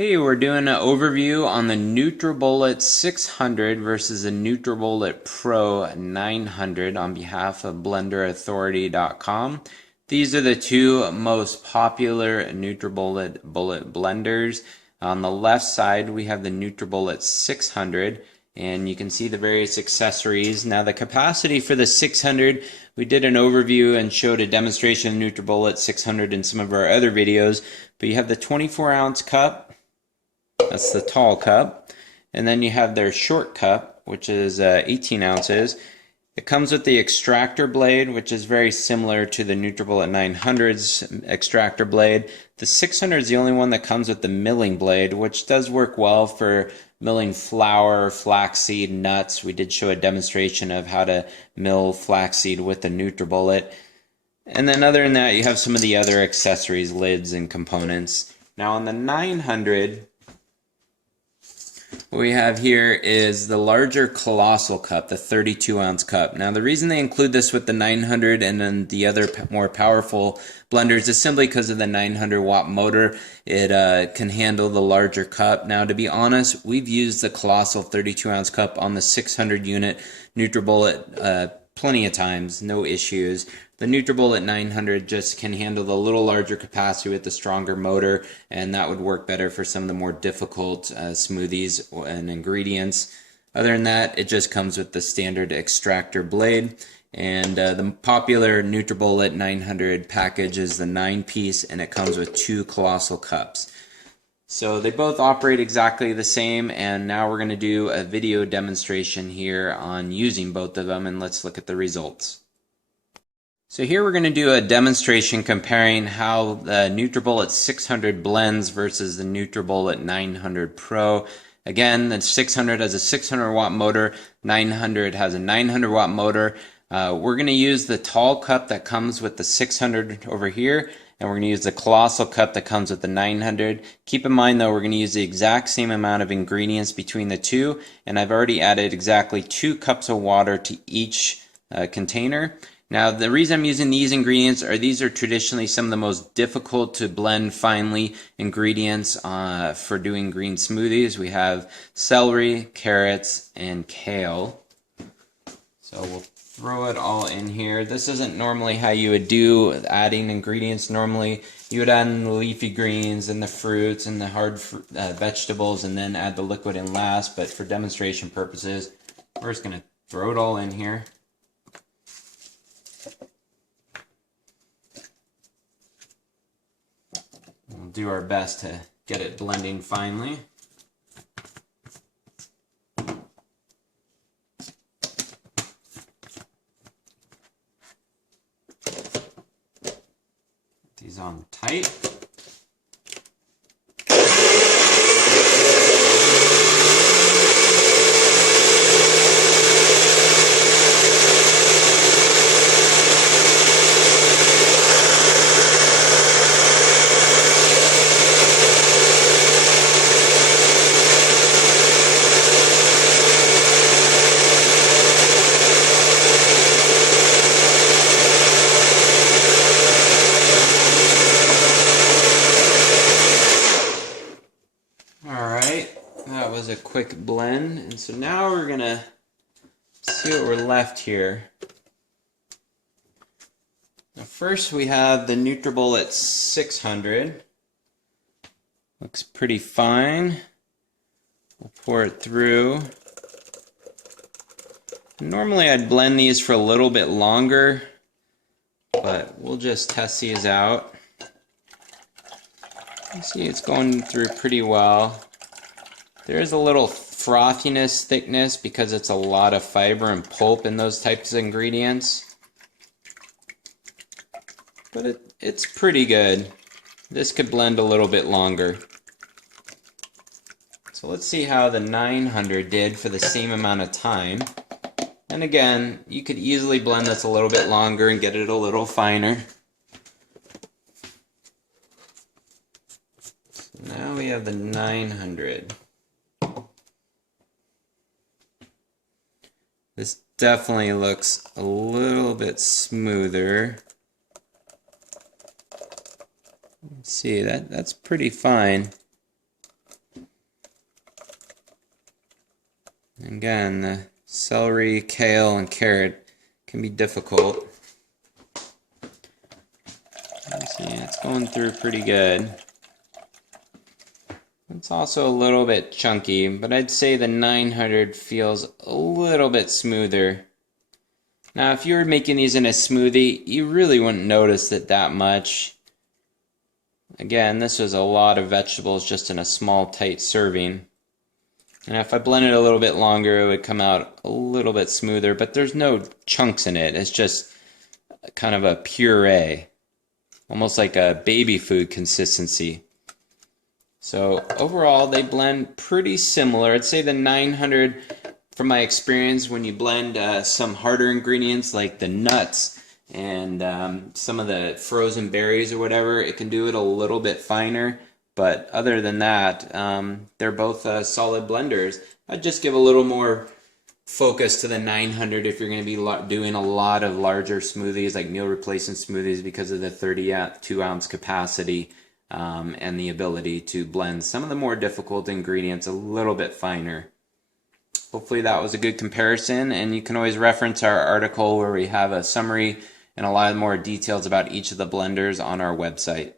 Hey, we're doing an overview on the Nutribullet 600 versus the Nutribullet Pro 900 on behalf of BlenderAuthority.com. These are the two most popular Nutribullet bullet blenders. On the left side, we have the Nutribullet 600, and you can see the various accessories. Now, the capacity for the 600, we did an overview and showed a demonstration of Nutribullet 600 in some of our other videos, but you have the 24-ounce cup. That's the tall cup. And then you have their short cup, which is 18 ounces. It comes with the Extractor Blade, which is very similar to the Nutribullet 900's Extractor Blade. The 600 is the only one that comes with the milling blade, which does work well for milling flour, flaxseed, nuts. We did show a demonstration of how to mill flaxseed with the Nutribullet. And then other than that, you have some of the other accessories, lids, and components. Now on the 900, what we have here is the larger Colossal Cup, the 32-ounce cup. Now the reason they include this with the 900 and then the other more powerful blenders is simply because of the 900-watt motor. It can handle the larger cup. Now to be honest, we've used the Colossal 32-ounce cup on the 600 unit Nutribullet plenty of times, no issues. The Nutribullet 900 just can handle the little larger capacity with the stronger motor, and that would work better for some of the more difficult smoothies and ingredients. Other than that, it just comes with the standard Extractor Blade, and the popular Nutribullet 900 package is the 9-piece, and it comes with 2 Colossal Cups. So they both operate exactly the same, and now we're going to do a video demonstration here on using both of them, and let's look at the results. So here we're going to do a demonstration comparing how the Nutribullet 600 blends versus the Nutribullet 900 Pro. Again, the 600 has a 600-watt motor, 900 has a 900-watt motor. We're going to use the tall cup that comes with the 600 over here, and we're going to use the Colossal Cup that comes with the 900. Keep in mind though, we're going to use the exact same amount of ingredients between the two, and I've already added exactly 2 cups of water to each container. Now the reason I'm using these ingredients are these are traditionally some of the most difficult to blend finely ingredients for doing green smoothies. We have celery, carrots, and kale. So we'll throw it all in here. This isn't normally how you would do adding ingredients. Normally you would add in the leafy greens and the fruits and the hard vegetables and then add the liquid in last, but for demonstration purposes we're just going to throw it all in here. We'll do our best to get it blending finely. Put these on tight. Alright, that was a quick blend, and so now we're gonna see what we're left here. Now first we have the Nutribullet 600. Looks pretty fine. We'll pour it through. Normally I'd blend these for a little bit longer, but we'll just test these out. You see it's going through pretty well. There is a little frothiness, thickness, because it's a lot of fiber and pulp in those types of ingredients. But it's pretty good. This could blend a little bit longer. So let's see how the 900 did for the same amount of time. And again, you could easily blend this a little bit longer and get it a little finer. Now we have the 900. This definitely looks a little bit smoother. Let's see, that's pretty fine. Again, the celery, kale, and carrot can be difficult. See, it's going through pretty good. It's also a little bit chunky, but I'd say the 900 feels a little bit smoother. Now, if you were making these in a smoothie, you really wouldn't notice it that much. Again, this was a lot of vegetables just in a small, tight serving. And if I blend it a little bit longer, it would come out a little bit smoother, but there's no chunks in it. It's just kind of a puree, almost like a baby food consistency. So overall, they blend pretty similar. I'd say the 900, from my experience, when you blend some harder ingredients like the nuts and some of the frozen berries or whatever, it can do it a little bit finer. But other than that, they're both solid blenders. I'd just give a little more focus to the 900 if you're going to be doing a lot of larger smoothies, like meal replacement smoothies, because of the 32-ounce capacity. And the ability to blend some of the more difficult ingredients a little bit finer. Hopefully that was a good comparison, and you can always reference our article where we have a summary and a lot more details about each of the blenders on our website.